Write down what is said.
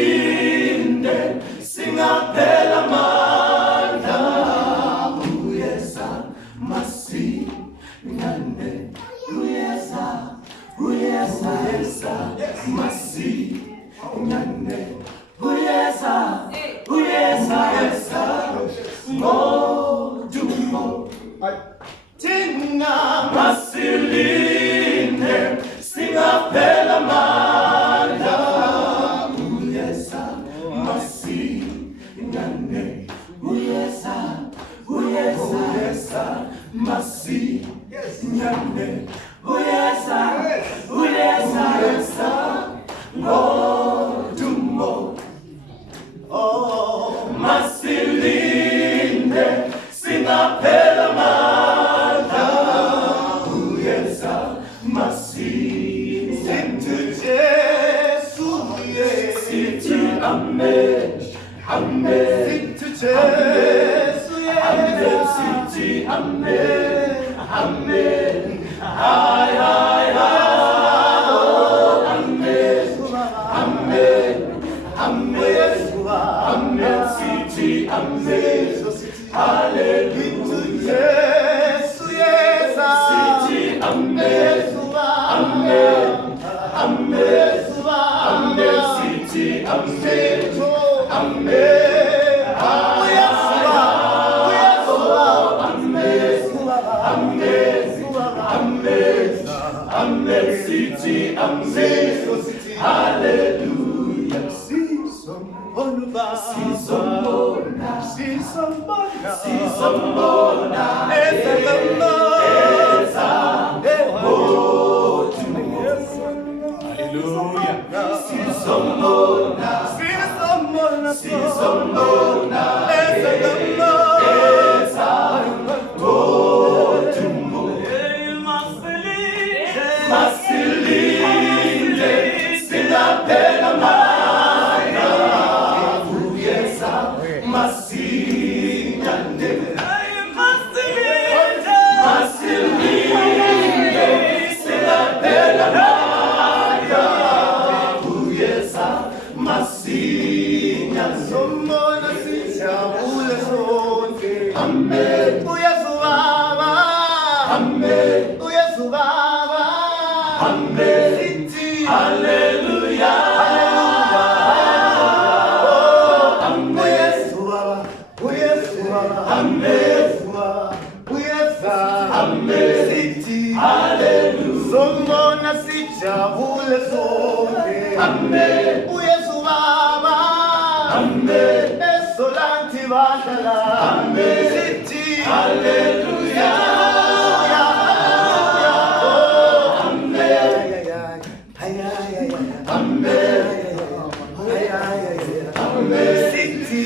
Masilinde singaphela amandla uyeza masinyane uyeza masinyane uyeza ngodumo thina masilinde singaphela amandla uyeza masinyane uyeza masinyane uyeza ngodumo masilinde singaphela amandla uyeza sithi amen amen sithi amen amen hay amen amen amen amen sithi amen hallelujah sithi amen amen amen amen sithi amen amen amen sithi amen hallelujah sizombona masilinde singaphela amandla uyeza masinyane masilinde singaphela amandla uyeza masinyane sombona sijabule sonke amen uyezubaba amen uyezubaba amen hallelujah sombona sijabule sonke amen uyezubaba amen esolanti badala amen sithi hallelujah amen amen sithi